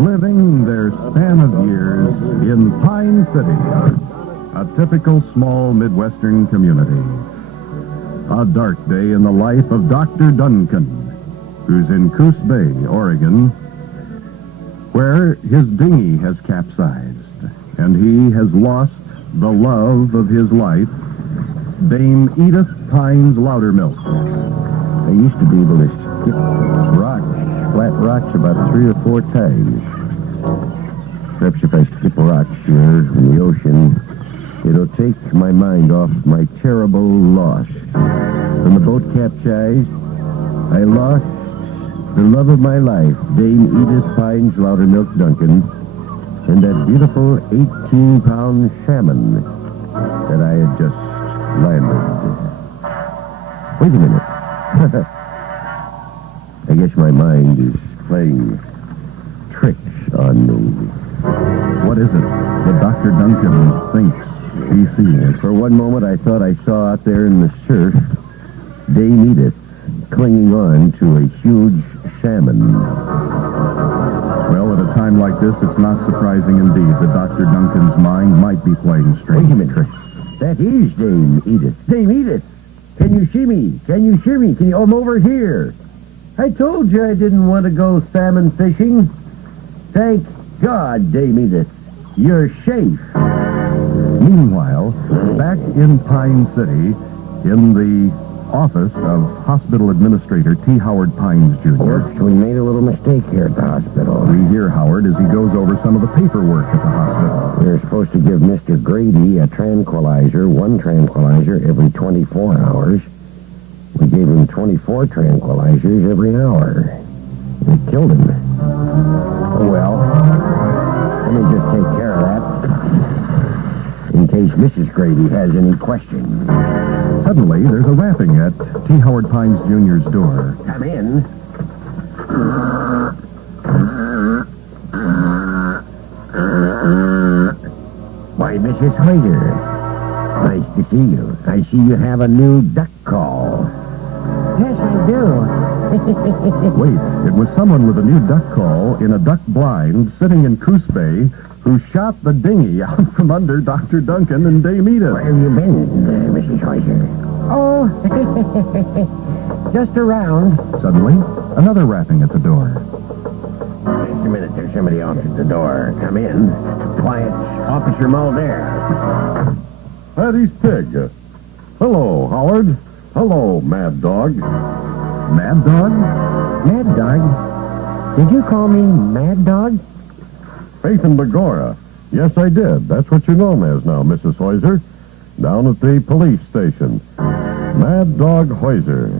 living their span of years in Pine City, a typical small Midwestern community. A dark day in the life of Dr. Duncan, who's in Coos Bay, Oregon, where his dinghy has capsized, and he has lost the love of his life, Dame Edith Pines Loudermilk. I used to be able to skip flat rocks, about 3 or 4 times. Perhaps if I skip rocks here in the ocean, it'll take my mind off my terrible loss. When the boat capsized, I lost the love of my life, Dame Edith Pines Loudermilk Duncan, and that beautiful 18-pound salmon that I had just landed. Wait a minute. I guess my mind is playing tricks on me. What is it that Dr. Duncan thinks he's seeing? For one moment, I thought I saw out there in the surf Dame Edith clinging on to a huge salmon. Well, at a time like this, it's not surprising indeed that Dr. Duncan's mind might be playing strange Wait a minute. tricks. That is Dame Edith. Dame Edith! Can you see me? Can you hear me? I'm over here. I told you I didn't want to go salmon fishing. Thank God, Dame Edith. You're safe. Meanwhile, back in Pine City, in the office of Hospital Administrator T. Howard Pines, Jr., We made a little mistake here at the hospital. we hear Howard as he goes over some of the paperwork at the hospital. We were supposed to give Mr. Grady a tranquilizer, one tranquilizer every 24 hours. We gave him 24 tranquilizers every hour. We killed him. Oh, well. Let me just take care of that, in case Mrs. Grady has any questions. Suddenly, there's a rapping at T. Howard Pines Jr.'s door. Come in. Why, Mrs. Hoyter. Nice to see you. I see you have a new duck call. Yes, I do. Wait, it was someone with a new duck call in a duck blind sitting in Coos Bay who shot the dinghy out from under Dr. Duncan and Dame Edith. Where have you been, Mrs. Hoyter? Oh, just around. Suddenly, another rapping at the door. Just a minute, there's somebody else at the door. Come in. Quiet. Officer Mulder. Patty's Pig. Hello, Howard. Hello, Mad Dog. Mad Dog? Mad Dog? Did you call me Mad Dog? Faith and Begorra. Yes, I did. That's what you're known as now, Mrs. Hoyser. Down at the police station. Mad Dog Hoyser.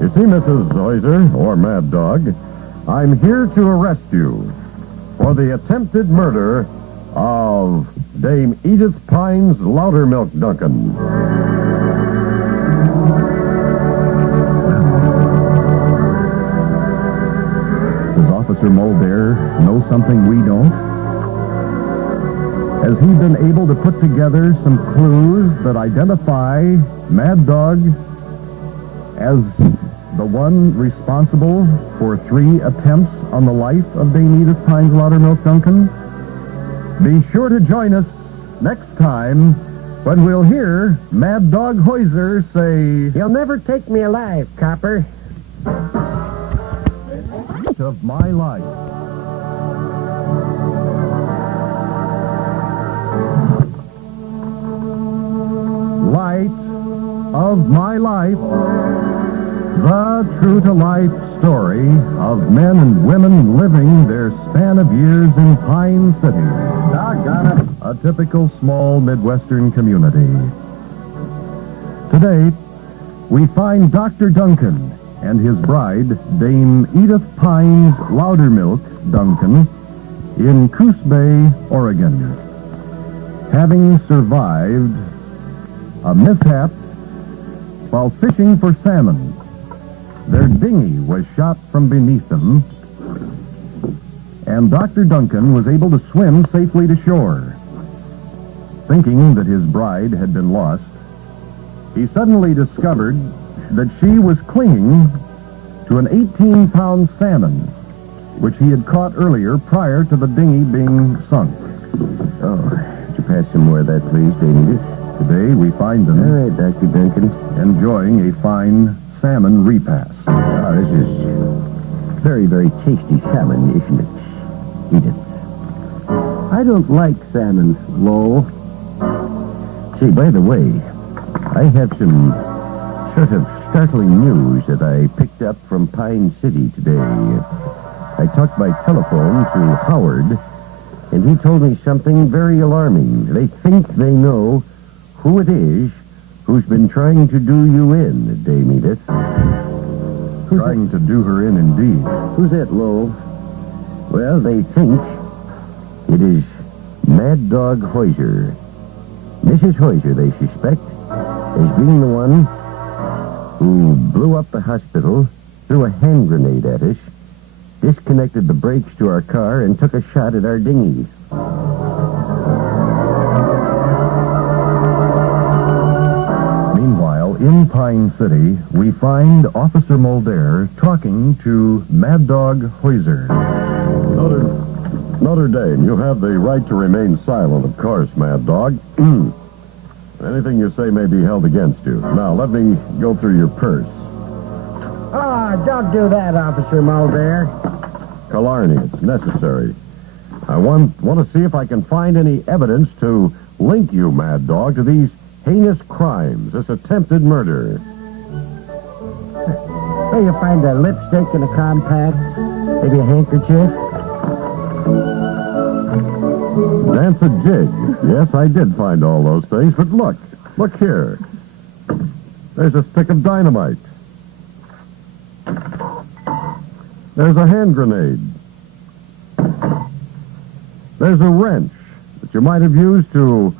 You see, Mrs. Hoyser, or Mad Dog, I'm here to arrest you for the attempted murder of Dame Edith Pines Loudermilk Duncan. Does Officer Mulder know something we don't? Has he been able to put together some clues that identify Mad Dog as the one responsible for 3 attempts on the life of Dame Edith Pines Loudermilk Duncan? Be sure to join us next time when we'll hear Mad Dog Hoyser say, You'll never take me alive, copper. of my life. Light of my life. The true-to-life story of men and women living their span of years in Pine City. Doggone it. A typical small Midwestern community. Today, we find Dr. Duncan and his bride, Dame Edith Pines Loudermilk Duncan, in Coos Bay, Oregon. Having survived a mishap while fishing for salmon, their dinghy was shot from beneath them, and Dr. Duncan was able to swim safely to shore. Thinking that his bride had been lost, he suddenly discovered that she was clinging to an 18-pound salmon which he had caught earlier prior to the dinghy being sunk. Oh, would you pass some more of that, please, Dame Edith? Today, we find them All right, Dr. Duncan. enjoying a fine salmon repast. Oh, this is very, very tasty salmon, isn't it, Edith? I don't like salmon, Lowell. Say, by the way, I have some sort of startling news that I picked up from Pine City today. I talked by telephone to Howard, and he told me something very alarming. They think they know who it is who's been trying to do you in, Dame Edith. Trying to do her in, indeed. Who's that, Lowell? Well, they think it is Mad Dog Hoyser. Mrs. Hoyser, they suspect, as being the one who blew up the hospital, threw a hand grenade at us, disconnected the brakes to our car, and took a shot at our dinghy. Meanwhile, in Pine City, we find Officer Mulder talking to Mad Dog Hoyser. Notre Dame, you have the right to remain silent, of course, Mad Dog. Anything you say may be held against you. Now, let me go through your purse. Ah, don't do that, Officer Mulder. Killarney, it's necessary. I want to see if I can find any evidence to link you, Mad Dog, to these heinous crimes, this attempted murder. Hey, you find a lipstick and a compact? Maybe a handkerchief? Dance a jig. Yes, I did find all those things, but look here. There's a stick of dynamite. There's a hand grenade. There's a wrench that you might have used to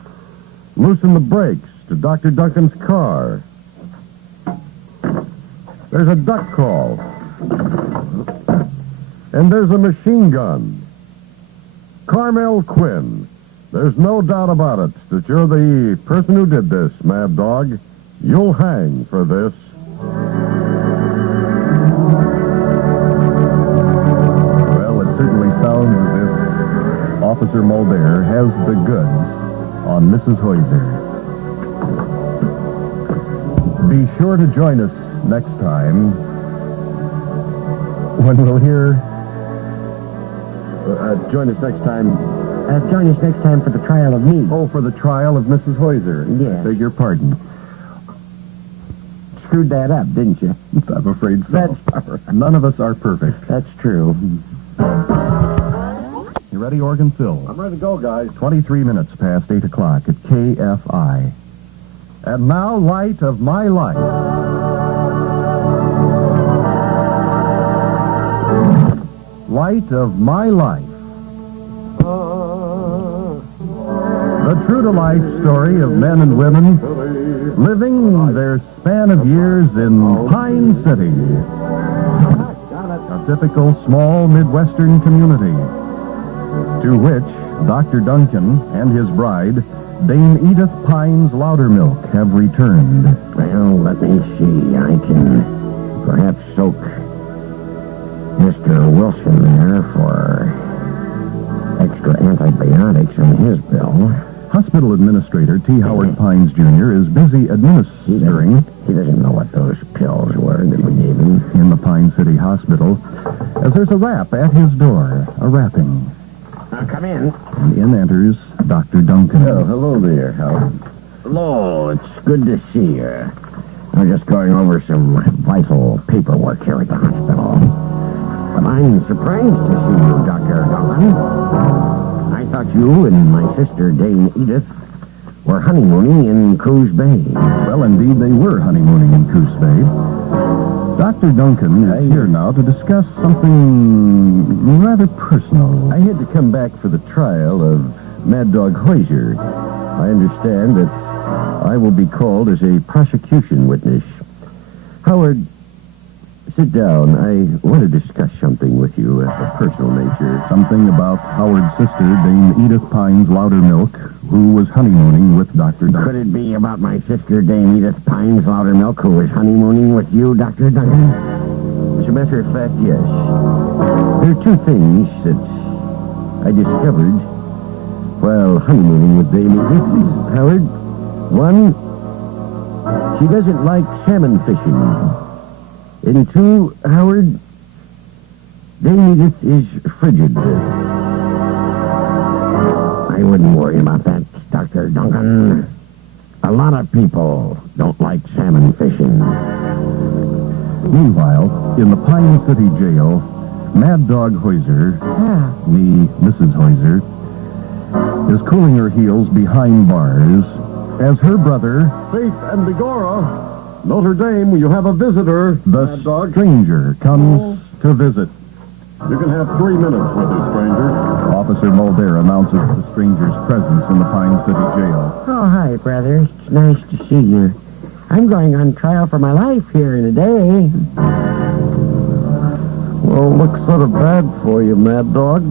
loosen the brakes to Dr. Duncan's car. There's a duck call. And there's a machine gun. Carmel Quinn, there's no doubt about it that you're the person who did this, Mad Dog. You'll hang for this. Well, it certainly sounds as if Officer Mulder has the goods on Mrs. Hoyser. Be sure to join us next time when we'll hear... Join us next time. Join us next time for the trial of me. Oh, for the trial of Mrs. Hoyser. Yes. Beg your pardon. Screwed that up, didn't you? I'm afraid so. None of us are perfect. That's true. You ready, Organ Phil? I'm ready to go, guys. 23 minutes past 8 o'clock at KFI. And now, Light of My Life. Light of My Life. The true-to-life story of men and women living their span of years in Pine City, a typical small Midwestern community, to which Dr. Duncan and his bride, Dame Edith Pines Loudermilk, have returned. Well, let me see. I can perhaps soak Mr. Wilson there for extra antibiotics on his bill. Hospital Administrator T. Howard Pines, Jr. is busy administering... He doesn't know what those pills were that we gave him. in the Pine City Hospital, as there's a rap at his door, a rapping. Come in. And in enters Dr. Duncan. Oh, hello there, Howard. Hello, it's good to see you. I'm just going over some vital paperwork here at the hospital. But I'm surprised to see you, Dr. Duncan. I thought you and my sister, Dame Edith, were honeymooning in Coos Bay. Well, indeed, they were honeymooning in Coos Bay. Dr. Duncan is here now to discuss something rather personal. I had to come back for the trial of Mad Dog Hoyser. I understand that I will be called as a prosecution witness. Howard, sit down. I want to discuss something with you of a personal nature. Something about Howard's sister, Dame Edith Pines Loudermilk, who was honeymooning with Dr. Duncan. Could it be about my sister, Dame Edith Pines Loudermilk, who was honeymooning with you, Dr. Duncan? As a matter of fact, yes. There are two things that I discovered while honeymooning with Dame Edith, Howard. One, she doesn't like salmon fishing. And two, Howard, Dame Edith is frigid. I wouldn't worry about that, Dr. Duncan. A lot of people don't like salmon fishing. Meanwhile, in the Pine City jail, Mad Dog Hoyser, the Mrs. Hoyser, is cooling her heels behind bars as her brother, Faith and Begorra, Notre Dame, you have a visitor. the Mad Dog. stranger, comes to visit. You can have 3 minutes with this stranger. Officer Mulder announces the stranger's presence in the Pine City jail. Oh, hi, brother. It's nice to see you. I'm going on trial for my life here in a day. Well, looks sort of bad for you, Mad Dog.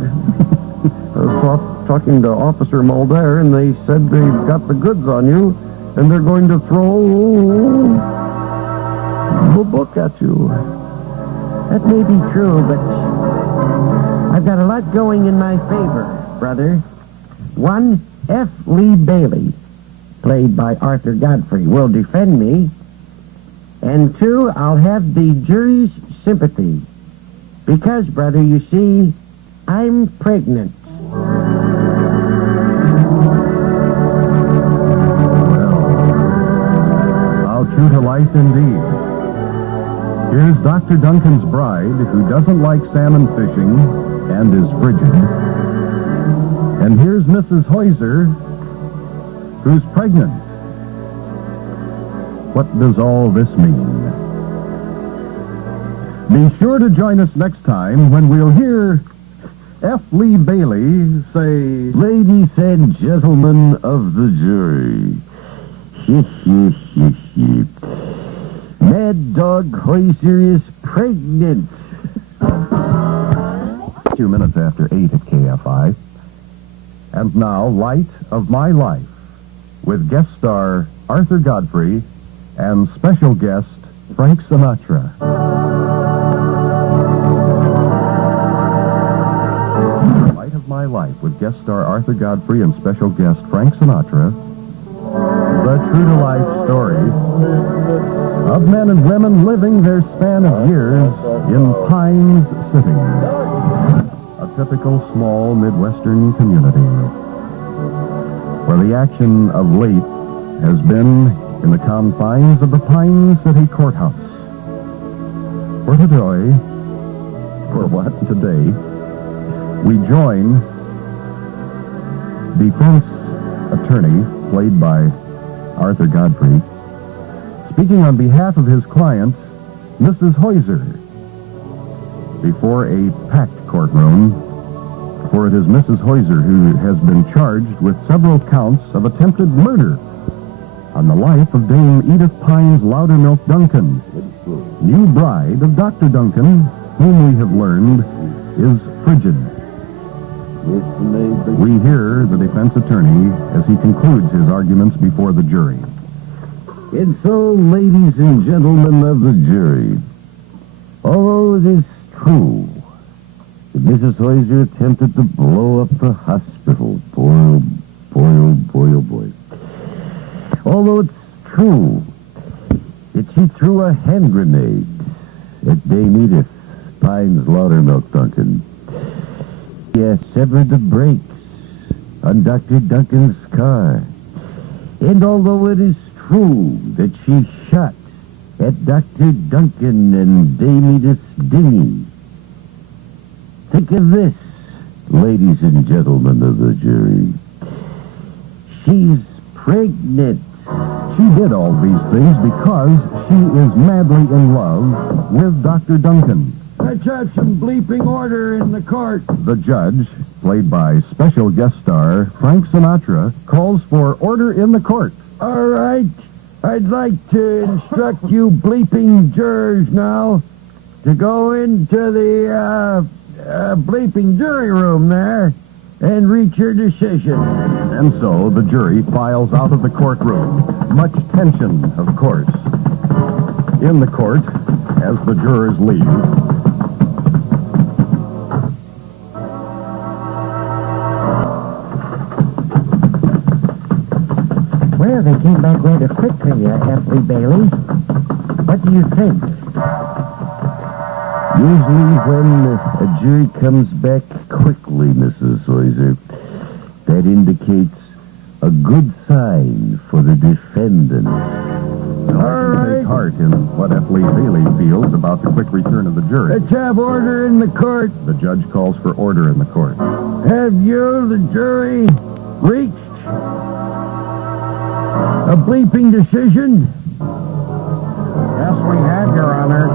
I was talking to Officer Mulder, and they said they've got the goods on you, and they're going to throw the book at you. That may be true, but I've got a lot going in my favor, brother. One, F. Lee Bailey, played by Arthur Godfrey, will defend me. And two, I'll have the jury's sympathy. Because, brother, you see, I'm pregnant. Well, how true to life indeed. Here's Dr. Duncan's bride, who doesn't like salmon fishing and is frigid. And here's Mrs. Hoyser, who's pregnant. What does all this mean? Be sure to join us next time when we'll hear F. Lee Bailey say, Ladies and gentlemen of the jury, Mad Dog Hoyser is pregnant. 2 minutes after 8 at KFI. And now, Light of My Life, with guest star Arthur Godfrey and special guest Frank Sinatra. Light of My Life, with guest star Arthur Godfrey and special guest Frank Sinatra. The true-to-life story of men and women living their span of years in Pines City, a typical small Midwestern community, where the action of late has been in the confines of the Pine City Courthouse. For today, we join defense attorney, played by Arthur Godfrey, speaking on behalf of his client, Mrs. Hoyser, before a packed courtroom, for it is Mrs. Hoyser who has been charged with several counts of attempted murder on the life of Dame Edith Pines Loudermilk Duncan, new bride of Dr. Duncan, whom we have learned is frigid. We hear the defense attorney as he concludes his arguments before the jury. And so, ladies and gentlemen of the jury, although it is true that Mrs. Hoyser attempted to blow up the hospital, boy, oh boy. Although it's true that she threw a hand grenade at Dame Edith Pines Loudermilk Duncan, she severed the brakes on Dr. Duncan's car. And although it is true that she shot at Dr. Duncan and Dame Edith's dinghy, think of this, ladies and gentlemen of the jury. She's pregnant. She did all these things because she is madly in love with Dr. Duncan. Let's have some bleeping order in the court. The judge, played by special guest star Frank Sinatra, calls for order in the court. All right. I'd like to instruct you bleeping jurors now to go into the bleeping jury room there and reach your decision. And so the jury files out of the courtroom. Much tension, of course. In the court, as the jurors leave, Well, they came back rather quickly, F. Lee Bailey. What do you think? Usually when a jury comes back quickly, Mrs. Heuser, that indicates a good sign for the defendant. Take heart in what F. Lee Bailey feels about the quick return of the jury. Let's have order in the court. The judge calls for order in the court. Have you, the jury, reached a bleeping decision? Yes, we have, Your Honor.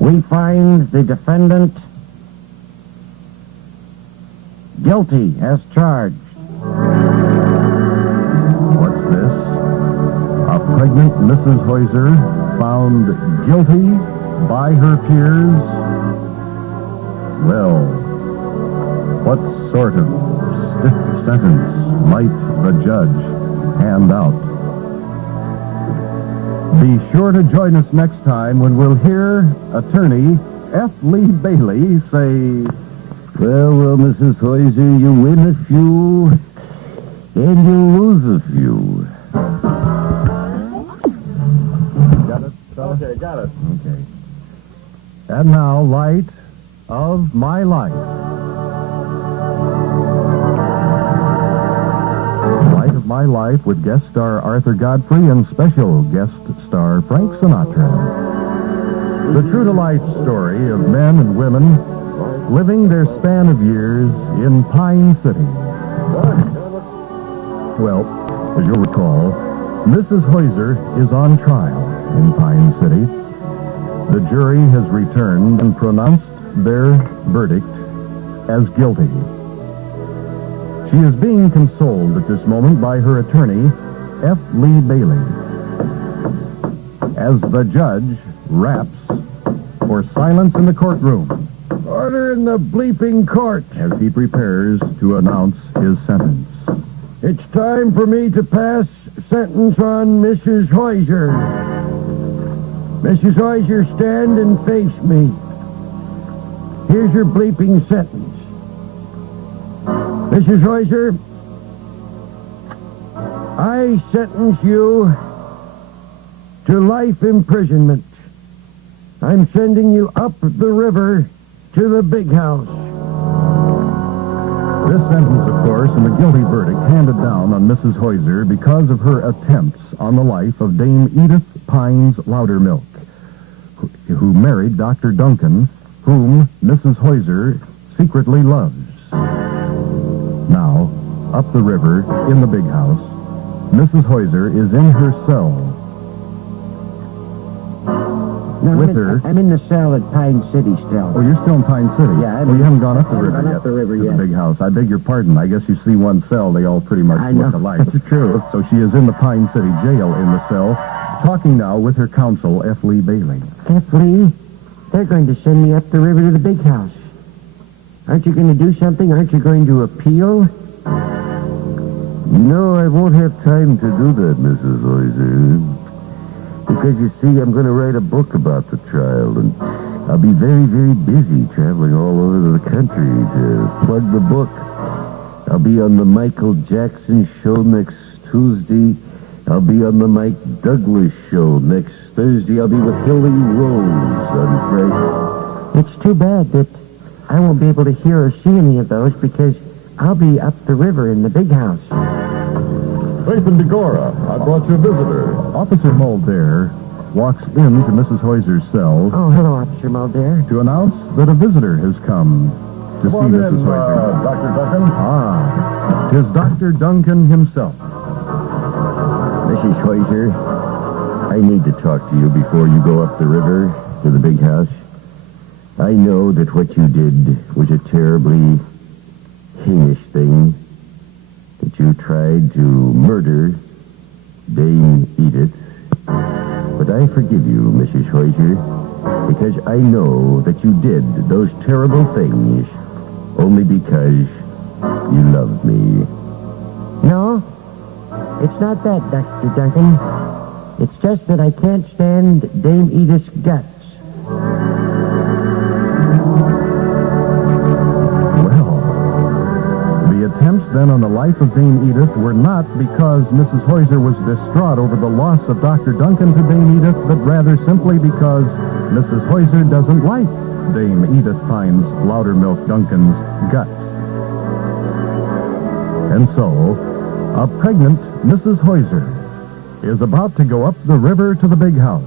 We find the defendant guilty as charged. What's this? A pregnant Mrs. Heuser found guilty by her peers? Well, what sort of stiff sentence might the judge hand out? Be sure to join us next time when we'll hear attorney F. Lee Bailey say, Well, Mrs. Heuser, you win a few, and you lose a few. Got it? Okay, got it. Okay. And now, Light of My Life. Light of My Life with guest star Arthur Godfrey and special guest star Frank Sinatra. The true-to-life story of men and women living their span of years in Pine City. Well, as you'll recall, Mrs. Heuser is on trial in Pine City. The jury has returned and pronounced their verdict as guilty. She is being consoled at this moment by her attorney, F. Lee Bailey, as the judge raps for silence in the courtroom Order in the bleeping court. as he prepares to announce his sentence. It's time for me to pass sentence on Mrs. Heuser. Mrs. Heuser, stand and face me. Here's your bleeping sentence. Mrs. Heuser, I sentence you to life imprisonment. I'm sending you up the river to the big house. This sentence, of course, and the guilty verdict handed down on Mrs. Heuser because of her attempts on the life of Dame Edith Pines Loudermilk, who married Dr. Duncan, whom Mrs. Heuser secretly loves. Now, up the river, in the big house, Mrs. Heuser is in her cell. No, With her. I'm in the cell at Pine City still. Oh, you're still in Pine City? Yeah, you haven't gone up the river gone yet. up the river to yet. the big house. I beg your pardon. I guess you see one cell. They all pretty much I know. look alike. That's true. So she is in the Pine City jail in the cell, talking now with her counsel, F. Lee Bailey. F. Lee, they're going to send me up the river to the big house. Aren't you going to do something? Aren't you going to appeal? No, I won't have time to do that, Mrs. Heuser. Because, you see, I'm going to write a book about the trial, and I'll be very, very busy traveling all over the country to plug the book. I'll be on the Michael Jackson show next Tuesday. I'll be on the Mike Douglas show next Thursday. I'll be with Hilly Rose on Friday. It's too bad that I won't be able to hear or see any of those because I'll be up the river in the big house. Faith and Degora, I brought you a visitor. Officer Mulder walks into Mrs. Heuser's cell Oh, hello, Officer Mulder. to announce that a visitor has come to see Mrs. Heuser. Dr. Duncan. Ah, 'tis Dr. Duncan himself. Mrs. Heuser, I need to talk to you before you go up the river to the big house. I know that what you did was a terribly heinous thing, that you tried to murder Dame Edith. But I forgive you, Mrs. Heuser, because I know that you did those terrible things only because you loved me. No, it's not that, Dr. Duncan. It's just that I can't stand Dame Edith's guts. Well, the attempts then then on the life of Dame Edith were not because Mrs. Heuser was distraught over the loss of Dr. Duncan to Dame Edith, but rather simply because Mrs. Heuser doesn't like Dame Edith Pine's Loudermilk Duncan's guts. And so, a pregnant Mrs. Heuser is about to go up the river to the big house.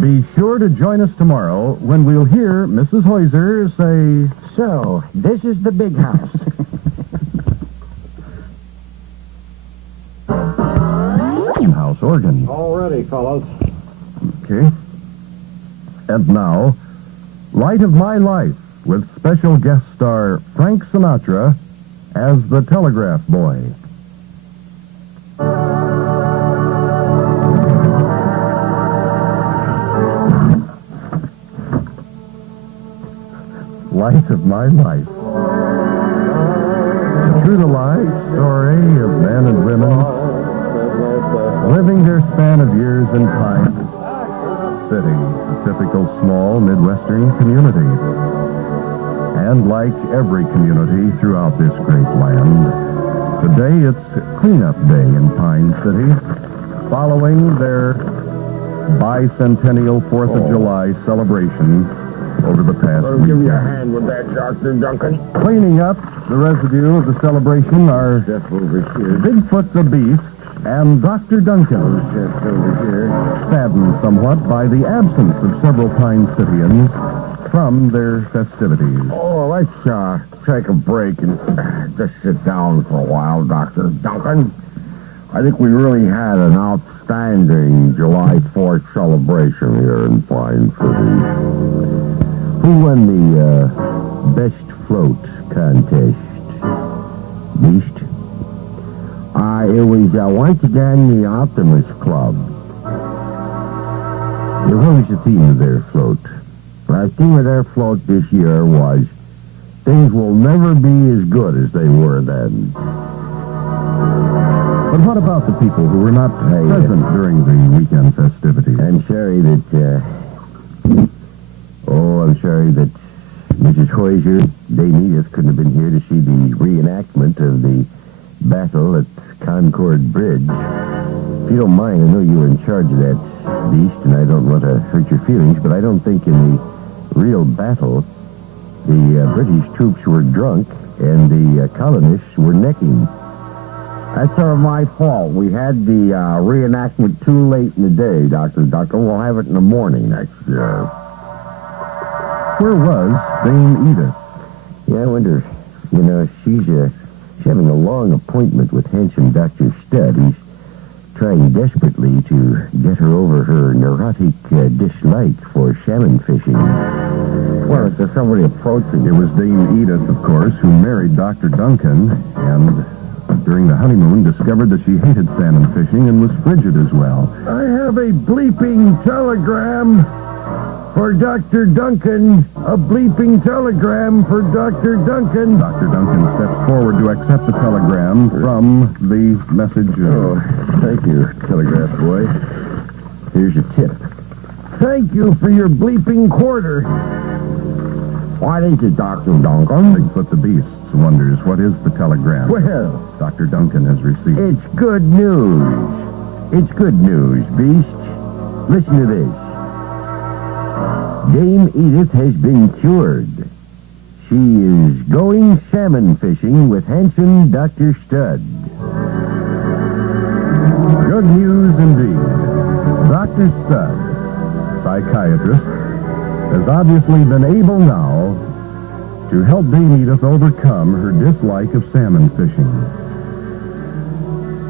Be sure to join us tomorrow when we'll hear Mrs. Heuser say, So, this is the big house. house organ. All ready, fellas. Okay. And now, Light of My Life, with special guest star Frank Sinatra as the telegraph boy. Light of My Life. A true-to-life story of men and women living their span of years in Pine City, a typical small Midwestern community. And like every community throughout this great land, today it's cleanup day in Pine City, following their bicentennial 4th of July celebration over the past weekend. Give me a hand with that, Dr. Duncan. Cleaning up the residue of the celebration are Jeff over here. Bigfoot the Beast and Dr. Duncan, Jeff over here. saddened somewhat by the absence of several Pine Cityans from their festivities. Oh, let's take a break and just sit down for a while, Dr. Duncan. I think we really had an outstanding July 4th celebration here in Pine City. Who won the best float contest? Beast? It was once again the Optimist Club. What was the theme of their float? The theme of their float this year was, things will never be as good as they were then. But what about the people who were not present during the weekend festivities? I'm sorry that, I'm sorry that Mrs. Heuser, Dame Edith, couldn't have been here to see the reenactment of the battle at Concord Bridge. If you don't mind, I know you were in charge of that, Beast, and I don't want to hurt your feelings, but I don't think in the real battle the British troops were drunk and the colonists were necking. That's sort of my fault. We had the reenactment too late in the day, Dr. Duncan. We'll have it in the morning next year. Where was Dame Edith? Yeah, I wonder, she's having a long appointment with handsome Dr. Studd. He's trying desperately to get her over her neurotic dislike for salmon fishing. Well, is there somebody approaching? It was Dame Edith, of course, who married Dr. Duncan, and during the honeymoon discovered that she hated salmon fishing and was frigid as well. I have a bleeping telegram for Dr. Duncan. A bleeping telegram for Dr. Duncan. Dr. Duncan steps forward to accept the telegram from the message. Thank you, telegraph boy. Here's your tip. Thank you for your bleeping quarter. What is it, Dr. Duncan? Bigfoot the Beast wonders what is the telegram Well, Dr. Duncan has received. It's good news. It's good news, Beast. Listen to this. Dame Edith has been cured. She is going salmon fishing with handsome Dr. Studd. Good news indeed. Dr. Studd, psychiatrist, has obviously been able now to help Dame Edith overcome her dislike of salmon fishing.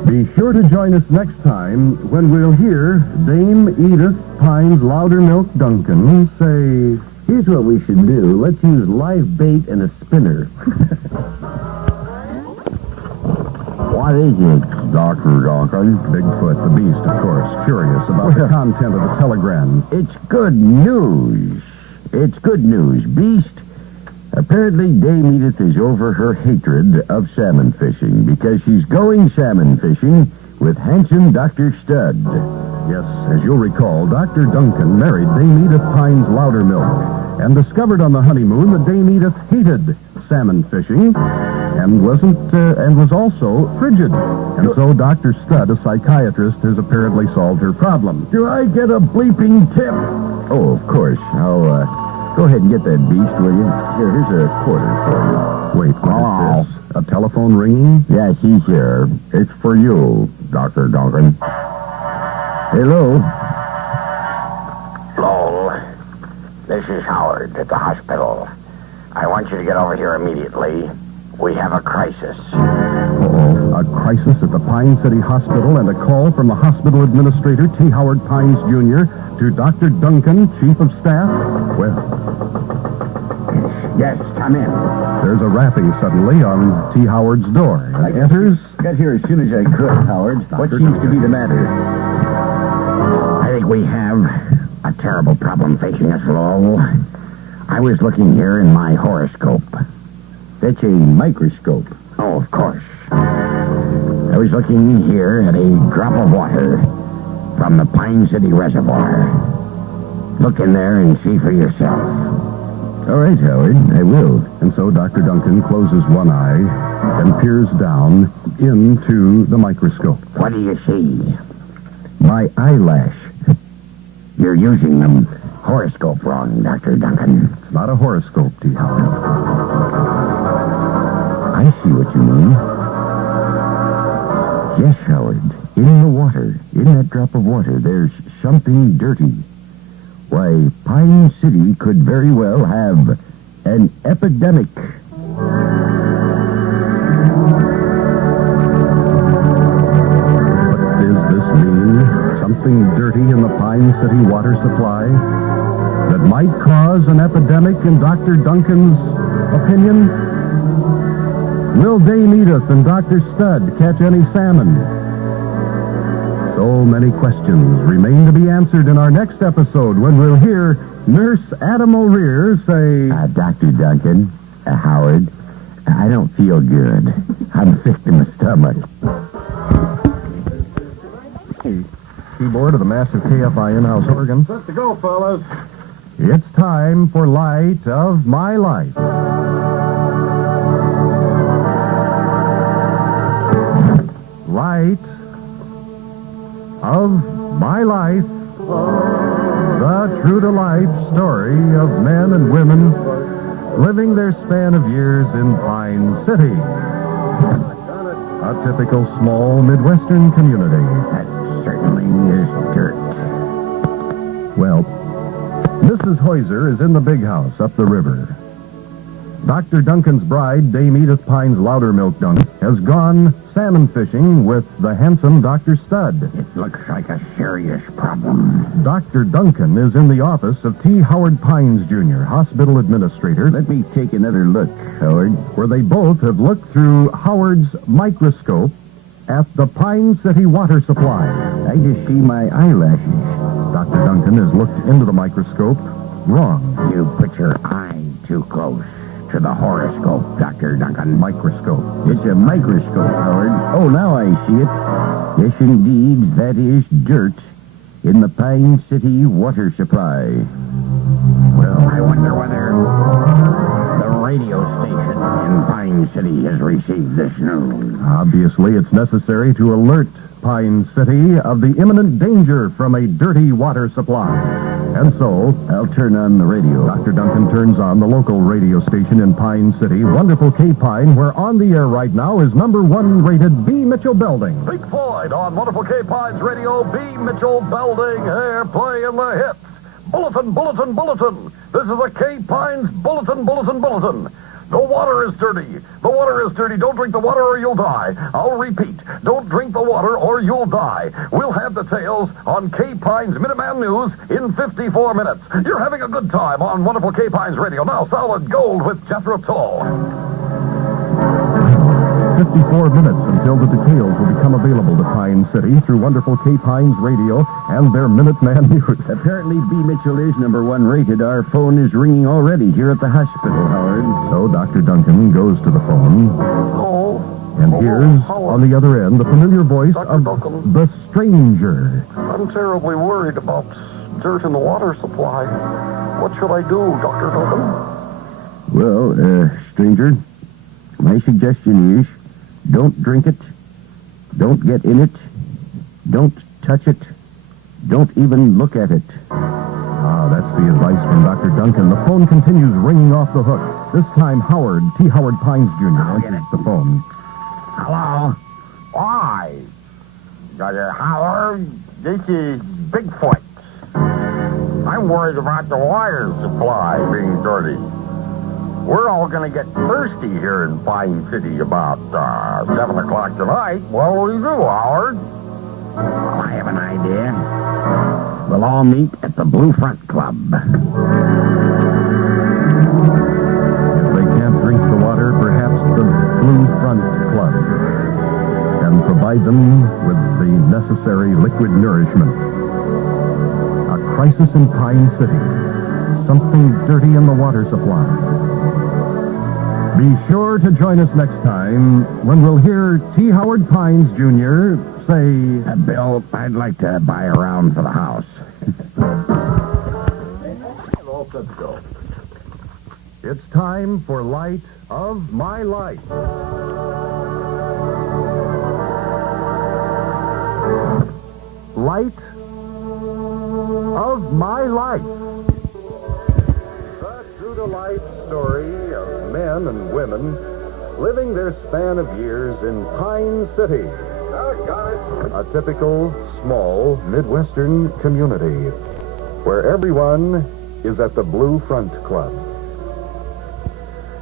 Be sure to join us next time when we'll hear Dame Edith Pine's Loudermilk Duncan say, Here's what we should do. Let's use live bait and a spinner. what is it, Dr. Duncan? Bigfoot the Beast, of course, curious about the content of the telegram. It's good news. It's good news, Beast. Apparently, Dame Edith is over her hatred of salmon fishing because she's going salmon fishing with handsome Dr. Studd. Yes, as you'll recall, Dr. Duncan married Dame Edith Pine's Loudermilk and discovered on the honeymoon that Dame Edith hated salmon fishing and was also frigid. And so Dr. Studd, a psychiatrist, has apparently solved her problem. Do I get a bleeping tip? Oh, of course. I'll, go ahead and get that beast, will you? Here's a quarter for you. Wait, what is this? A telephone ringing? Yes, he's here. It's for you, Dr. Duncan. Hello? Lowell, this is Howard at the hospital. I want you to get over here immediately. We have a crisis. Uh-oh. A crisis at the Pine City Hospital and a call from the hospital administrator, T. Howard Pines, Jr., to Dr. Duncan, Chief of Staff. Well, Yes, come in. there's a rapping suddenly on T. Howard's door. He enters. Got here as soon as I could, Howard. What seems to be the matter? I think we have a terrible problem facing us, Lowell. I was looking here in my horoscope. That's a microscope. Oh, of course. I was looking here at a drop of water from the Pine City Reservoir. Look in there and see for yourself. All right, Howard, I will. And so Dr. Duncan closes one eye and peers down into the microscope. What do you see? My eyelash. You're using the horoscope wrong, Dr. Duncan. It's not a horoscope, T. Howard. I see what you mean. Yes, Howard. In the water, in that drop of water, there's something dirty. Why, Pine City could very well have an epidemic. What does this mean? Something dirty in the Pine City water supply that might cause an epidemic in Dr. Duncan's opinion? Will Dame Edith and Dr. Studd catch any salmon? So many questions remain to be answered in our next episode when we'll hear Nurse Adam O'Rear say... Dr. Duncan, Howard, I don't feel good. I'm sick in the stomach. Keyboard of the massive KFI in-house organ. Set to go, fellas. It's time for Light of My Life. Light of My Life, the true-to-life story of men and women living their span of years in Pine City, a typical small Midwestern community. That certainly is dirt. Well, Mrs. Heuser is in the big house up the river. Dr. Duncan's bride, Dame Edith Pines Loudermilk Duncan, has gone salmon fishing with the handsome Dr. Studd. It looks like a serious problem. Dr. Duncan is in the office of T. Howard Pines, Jr., hospital administrator, Let me take another look, Howard. where they both have looked through Howard's microscope at the Pine City water supply. I just see my eyelashes. Dr. Duncan has looked into the microscope wrong. You put your eye too close to the horoscope, Dr. Duncan. Microscope. It's a microscope, Howard. Oh, now I see it. Yes, indeed, that is dirt in the Pine City water supply. Well, I wonder whether the radio station in Pine City has received this news. Obviously, it's necessary to alert Pine City of the imminent danger from a dirty water supply. And so, I'll turn on the radio. Dr. Duncan turns on the local radio station in Pine City, wonderful K Pine, where on the air right now is #1 rated B. Mitchell Belding. Big Floyd on wonderful K Pines Radio. B. Mitchell Belding here playing the hits. Bulletin, bulletin, bulletin. This is a K Pines bulletin, bulletin, bulletin. The water is dirty. The water is dirty. Don't drink the water or you'll die. I'll repeat. Don't drink the water or you'll die. We'll have details on K Pines Minuteman News in 54 minutes. You're having a good time on wonderful K Pines Radio. Now, Solid Gold with Jethro Tull. 54 minutes until the details will become available to Pine City through wonderful K Pines Radio and their Minuteman News. Apparently, B. Mitchell is #1 rated. Our phone is ringing already here at the hospital, Howard. So Dr. Duncan goes to the phone Oh, and hears on the other end the familiar voice Dr. of Duncan. the stranger. I'm terribly worried about dirt in the water supply. What should I do, Dr. Duncan? Well, stranger, My suggestion is, don't drink it, don't get in it, don't touch it, don't even look at it. That's the advice from Dr. Duncan. The phone continues ringing off the hook. This time, T. Howard Pines Jr. answers the phone. Hello? Hi. Dr. Howard, this is Bigfoot. I'm worried about the water supply being dirty. We're all going to get thirsty here in Pine City about 7 o'clock tonight. What will we do, Howard? Well, I have an idea. We'll all meet at the Blue Front Club. If they can't drink the water, perhaps the Blue Front Club can provide them with the necessary liquid nourishment. A crisis in Pine City. Something dirty in the water supply. Be sure to join us next time when we'll hear T. Howard Pines Jr. say, Bill, I'd like to buy a round for the house. it's time for Light of My Life. Light of My Life. The true-to-life story of men and women living their span of years in Pine City. A typical, small, Midwestern community where everyone is at the Blue Front Club.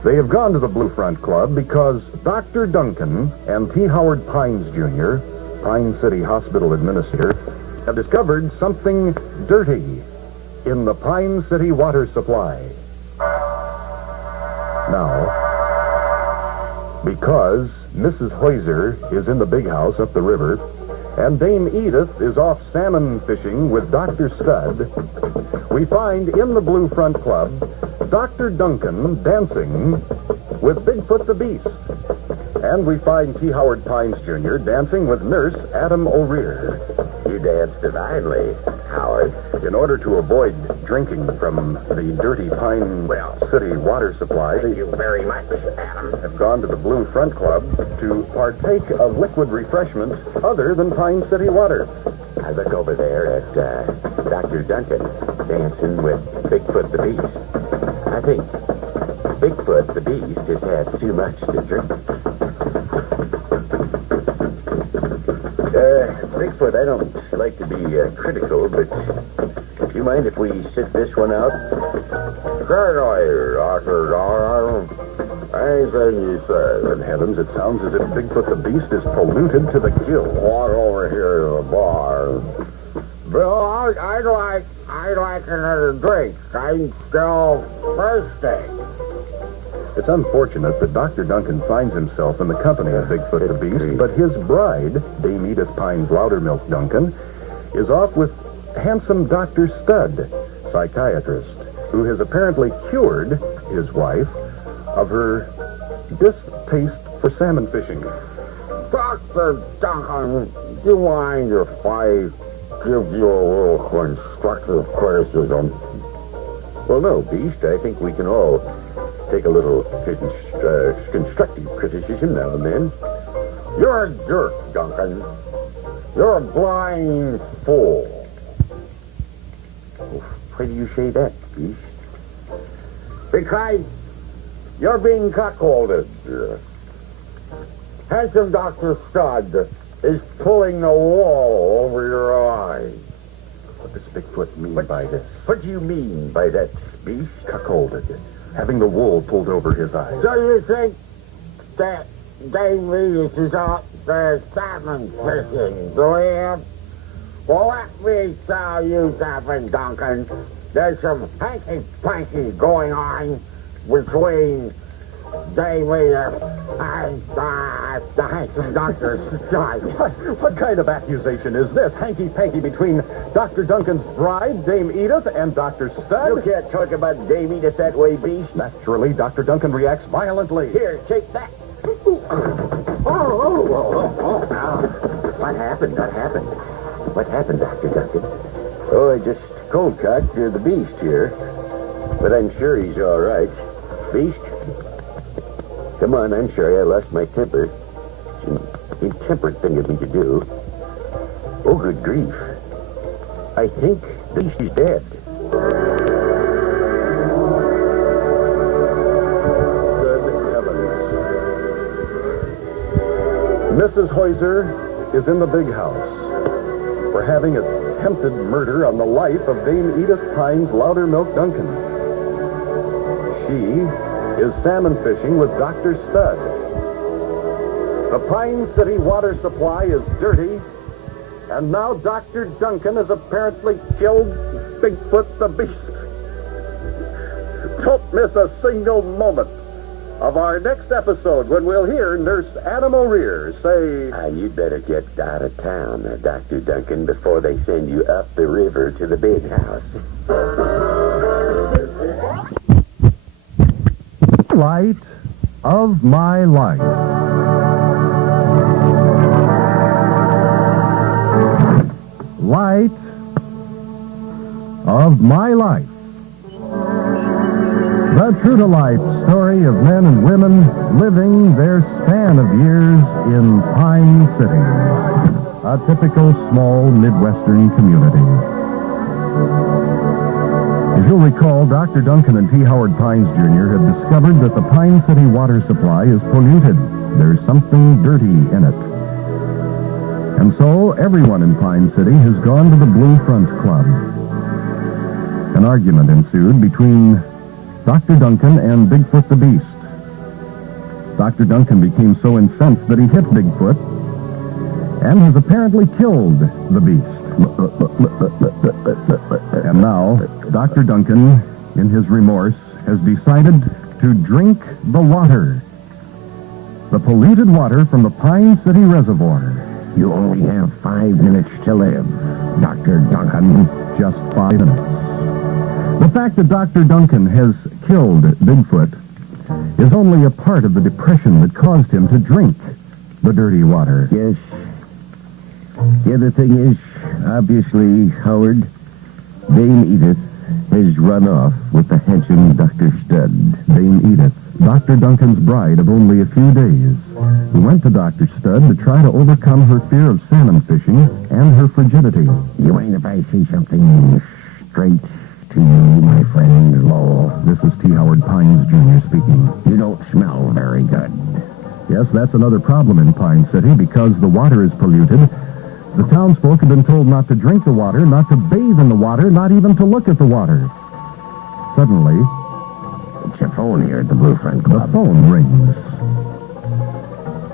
They have gone to the Blue Front Club because Dr. Duncan and T. Howard Pines Jr., Pine City Hospital administrator, have discovered something dirty in the Pine City water supply. Now, because Mrs. Hoyser is in the big house up the river, and Dame Edith is off salmon fishing with Dr. Stud, we find in the Blue Front Club Dr. Duncan dancing with Bigfoot the Beast. And we find T. Howard Pines Jr. dancing with Nurse Adam O'Rear. You dance divinely, Howard. In order to avoid drinking from the dirty Pine City water supply, Thank you very much, Adam. have gone to the Blue Front Club to partake of liquid refreshments other than Pine City water. I look over there at Dr. Duncan dancing with Bigfoot the Beast. I think Bigfoot the Beast has had too much to drink. Bigfoot, I don't like to be critical, but do you mind if we sit this one out? Certainly, Dr. Donald. Anything you say. Good heavens, it sounds as if Bigfoot the Beast is polluted to the gills. Walk over here to the bar. Bill, I'd like another drink. I'm still thirsty. It's unfortunate that Dr. Duncan finds himself in the company of Bigfoot the Beast, but his bride, Dame Edith Pines Loudermilk Duncan, is off with handsome Dr. Stud, psychiatrist, who has apparently cured his wife of her distaste for salmon fishing. Dr. Duncan, do you mind if I give you a little constructive criticism? Well, no, Beast. I think we can all take a little constructive criticism now and then. You're a jerk, Duncan. You're a blind fool. Why do you say that, Beast? Because you're being cuckolded. Handsome Dr. Stud is pulling the wool over your eyes. What does Bigfoot mean by this? What do you mean by that, Beast? Cuckolded. Having the wool pulled over his eyes. So you think that Dame Edith is out there salmon fishing, do you? Well, let me tell you something, Duncan. There's some hanky-panky going on between Dame Edith and the handsome Dr. Stud. What kind of accusation is this? Hanky-panky between Dr. Duncan's bride, Dame Edith, and Dr. Stud? You can't talk about Dame Edith that way, Beast. Naturally, Dr. Duncan reacts violently. Here, take that. What happened? What happened, Dr. Duncan? Oh, I just cold-cocked the Beast here. But I'm sure he's all right. Beast? Come on, I'm sorry I lost my temper. It's an intemperate thing of me to do. Oh, good grief. I think she's dead. Good heavens. Mrs. Heuser is in the big house for having attempted murder on the life of Dame Edith Pines Loudermilk Duncan. She is salmon fishing with Dr. Studd. The Pine City water supply is dirty, and now Dr. Duncan has apparently killed Bigfoot the Beast. Don't miss a single moment of our next episode when we'll hear Nurse Adam O'Rear say, You'd better get out of town, Dr. Duncan, before they send you up the river to the big house. Light of my life. Light of my life. The true-to-life story of men and women living their span of years in Pine City, a typical small Midwestern community. As you'll recall, Dr. Duncan and T. Howard Pines Jr. have discovered that the Pine City water supply is polluted. There's something dirty in it. And so everyone in Pine City has gone to the Blue Front Club. An argument ensued between Dr. Duncan and Bigfoot the Beast. Dr. Duncan became so incensed that he hit Bigfoot and has apparently killed the beast. And now, Dr. Duncan, in his remorse, has decided to drink the water. The polluted water from the Pine City Reservoir. You only have 5 minutes to live, Dr. Duncan. Just 5 minutes. The fact that Dr. Duncan has killed Bigfoot is only a part of the depression that caused him to drink the dirty water. Yes. The other thing is, obviously, Howard, Dame Edith has run off with the handsome Dr. Studd. Dame Edith, Dr. Duncan's bride of only a few days, who went to Dr. Studd to try to overcome her fear of salmon fishing and her frigidity. You mind if I say something straight to you, my friend Lowell? This is T. Howard Pines Jr. speaking. You don't smell very good. Yes, that's another problem in Pine City. Because the water is polluted, the townsfolk have been told not to drink the water, not to bathe in the water, not even to look at the water. Suddenly, It's a phone here at the Blue Front the Club. phone rings.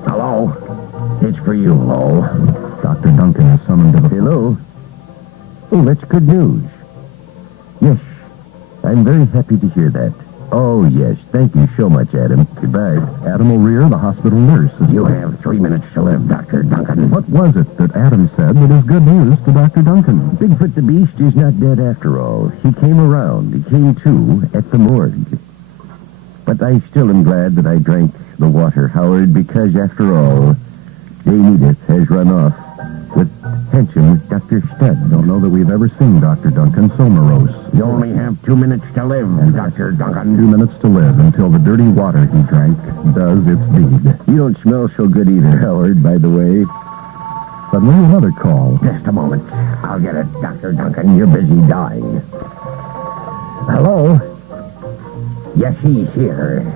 Hello? It's for you, Lowell. Dr. Duncan is summoned to the phone. Hello? Oh, that's good news. Yes, I'm very happy to hear that. Oh, yes. Thank you so much, Adam. Goodbye. Adam O'Rear, the hospital nurse. You have 3 minutes to live, Dr. Duncan. What was it that Adam said that is good news to Dr. Duncan? Bigfoot the Beast is not dead after all. He came around. He came to at the morgue. But I still am glad that I drank the water, Howard, because after all, Dame Edith has run off with handsome Dr. Studd. Don't know that we've ever seen Dr. Duncan so morose. You only have 2 minutes to live, Dr. Duncan. 2 minutes to live until the dirty water he drank does its deed. You don't smell so good either, Howard, by the way. Suddenly, another call. Just a moment. I'll get it, Dr. Duncan. You're busy dying. Hello? Yes, he's here.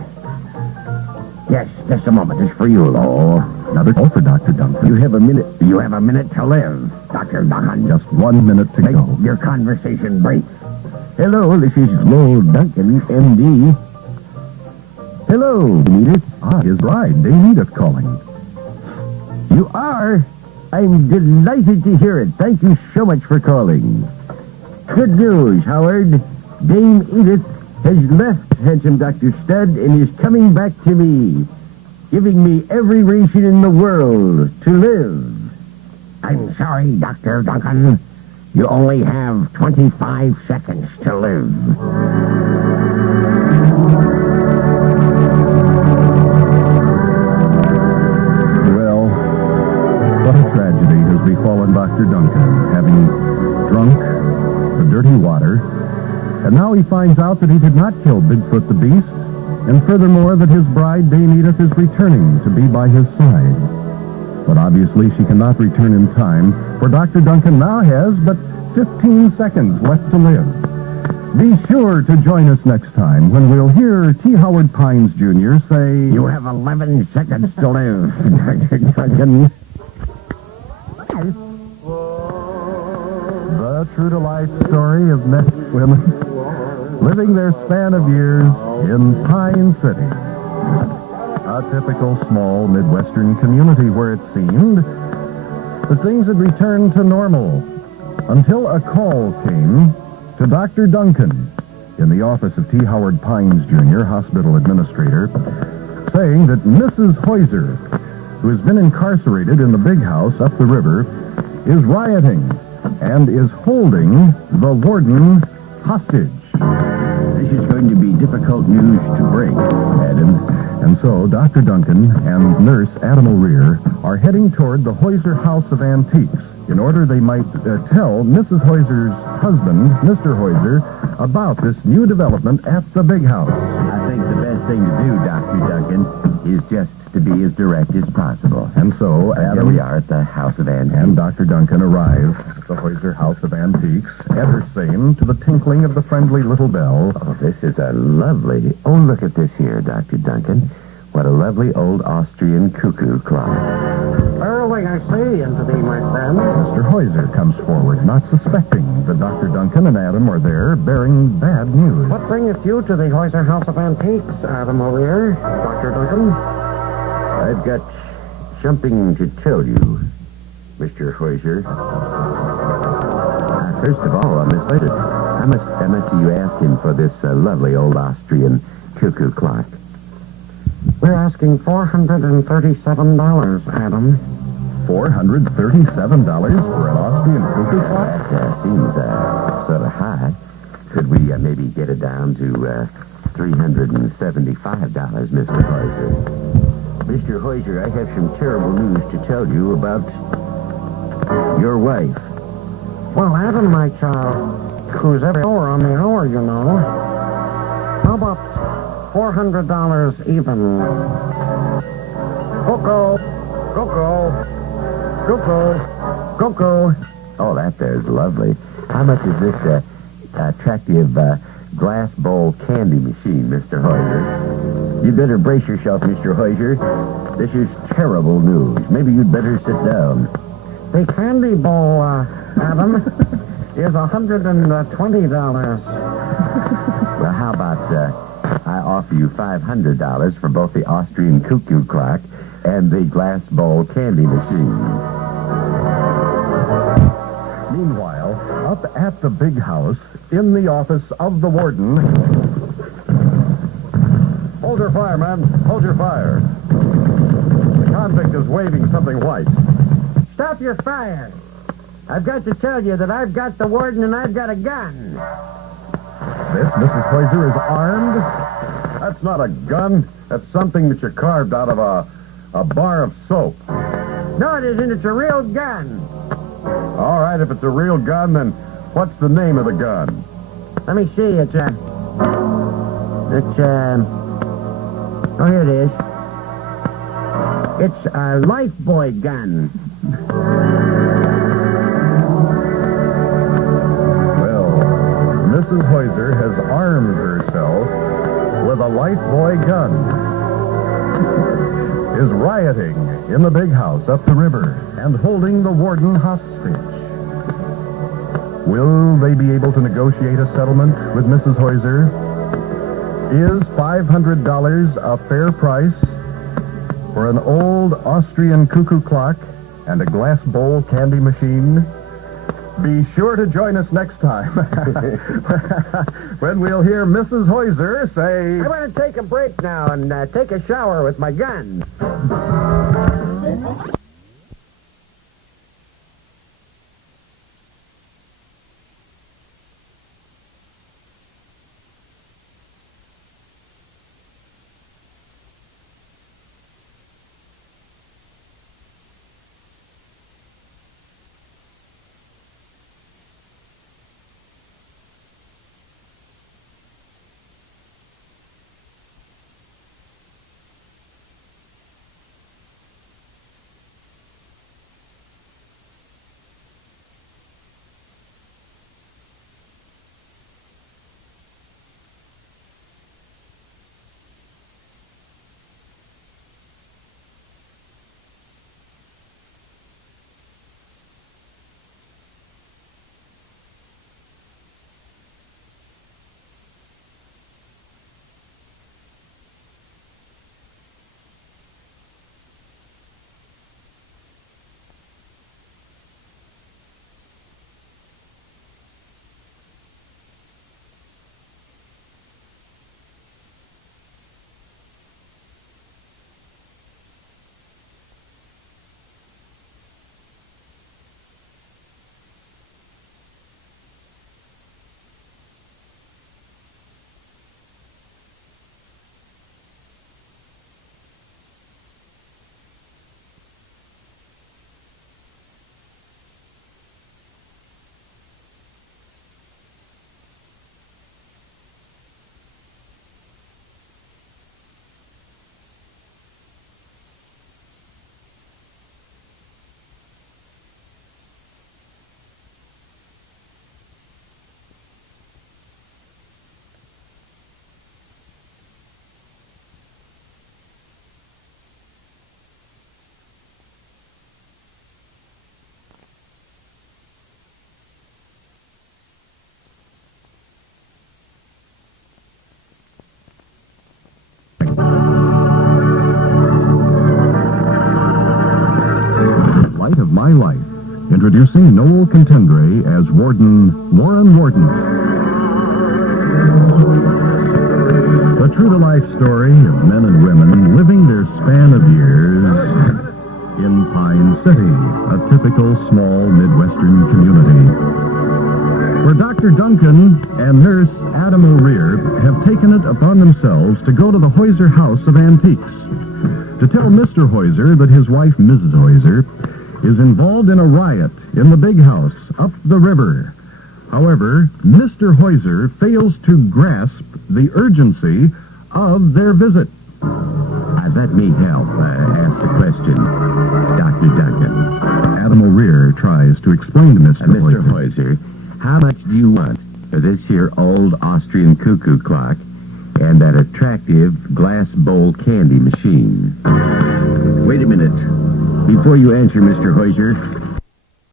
Yes, just a moment. It's for you, Lowell. Another call for Dr. Duncan. You have a minute. You have a minute to live, Dr. Duncan. Just 1 minute to Make go. your conversation brief. Hello, this is Lowell Duncan, M.D. Hello, Edith. His bride, Dame Edith, calling. You are? I'm delighted to hear it. Thank you so much for calling. Good news, Howard. Dame Edith has left handsome Dr. Studd and is coming back to me, giving me every reason in the world to live. I'm sorry, Dr. Duncan. You only have 25 seconds to live. Well, what a tragedy has befallen Dr. Duncan, having drunk the dirty water. And now he finds out that he did not kill Bigfoot the Beast, and furthermore that his bride, Dame Edith, is returning to be by his side. But obviously she cannot return in time, for Dr. Duncan now has but 15 seconds left to live. Be sure to join us next time when we'll hear T. Howard Pines Jr. say... You have 11 seconds to live, Dr. Duncan. The true-to-life story of men and women living their span of years in Pine City. A typical small Midwestern community where it seemed that things had returned to normal until a call came to Dr. Duncan in the office of T. Howard Pines Jr., hospital administrator, saying that Mrs. Heuser, who has been incarcerated in the big house up the river, is rioting and is holding the warden hostage. This is going to be difficult news to break, Adam. And so Dr. Duncan and nurse Adam O'Rear are heading toward the Heuser House of Antiques in order they might tell Mrs. Heuser's husband, Mr. Heuser, about this new development at the big house. I think the best thing to do, Dr. Duncan, is just to be as direct as possible. And so Here Adam we are at the House of Antiques. and Dr. Duncan arrive at the Heuser House of Antiques, enter same to the tinkling of the friendly little bell. Oh, this is a lovely... Oh, look at this here, Dr. Duncan. What a lovely old Austrian cuckoo clock. Early, I see, into thee, my friend. Mr. Heuser comes forward, not suspecting that Dr. Duncan and Adam are there bearing bad news. What bringeth you to the Heuser House of Antiques, Adam O'Rear, Dr. Duncan? I've got something to tell you, Mr. Heuser. First of all, Miss Lady, how much are you asking for this lovely old Austrian cuckoo clock? We're asking $437, Adam. $437 for an Austrian cuckoo clock? That seems sort of high. Could we maybe get it down to $375, Mr. Heuser? Mr. Heuser, I have some terrible news to tell you about your wife. Well, Adam, my child, who's every hour on the hour, you know. How about $400 even? Coco, Coco, Coco, Coco. Oh, that there's lovely. How much is this attractive glass bowl candy machine, Mr. Heuser? You better brace yourself, Mr. Heuser. This is terrible news. Maybe you'd better sit down. The candy bowl, Adam, is $120. Well, how about I offer you $500 for both the Austrian cuckoo clock and the glass bowl candy machine. Meanwhile, up at the big house, in the office of the warden... Hold your fire, man. Hold your fire. The convict is waving something white. Stop your fire. I've got to tell you that I've got the warden and I've got a gun. This Mrs. Heuser is armed. That's not a gun. That's something that you carved out of a bar of soap. No, it isn't. It's a real gun. All right, if it's a real gun, then what's the name of the gun? Let me see. Oh, here it is. It's a Lifebuoy gun. Well, Mrs. Heuser has armed herself with a Lifebuoy gun. Is rioting in the big house up the river and holding the warden hostage. Will they be able to negotiate a settlement with Mrs. Heuser? Is $500 a fair price for an old Austrian cuckoo clock and a glass bowl candy machine? Be sure to join us next time when we'll hear Mrs. Heuser say... I want to take a break now and take a shower with my gun. My Life, introducing Noel Contendre as Warden Warren Warden. A true-to-life story of men and women living their span of years in Pine City, a typical small Midwestern community, where Dr. Duncan and nurse Adam O'Rear have taken it upon themselves to go to the Hoyser House of Antiques to tell Mr. Hoyser that his wife, Mrs. Hoyser, is involved in a riot in the big house up the river. However, Mr. Hoyser fails to grasp the urgency of their visit. Let me help ask the question, Dr. Duncan. Adam O'Rear tries to explain to Mr. Mr. Hoyser, how much do you want for this here old Austrian cuckoo clock and that attractive glass bowl candy machine? Wait a minute. Before you answer, Mr. Hoyser,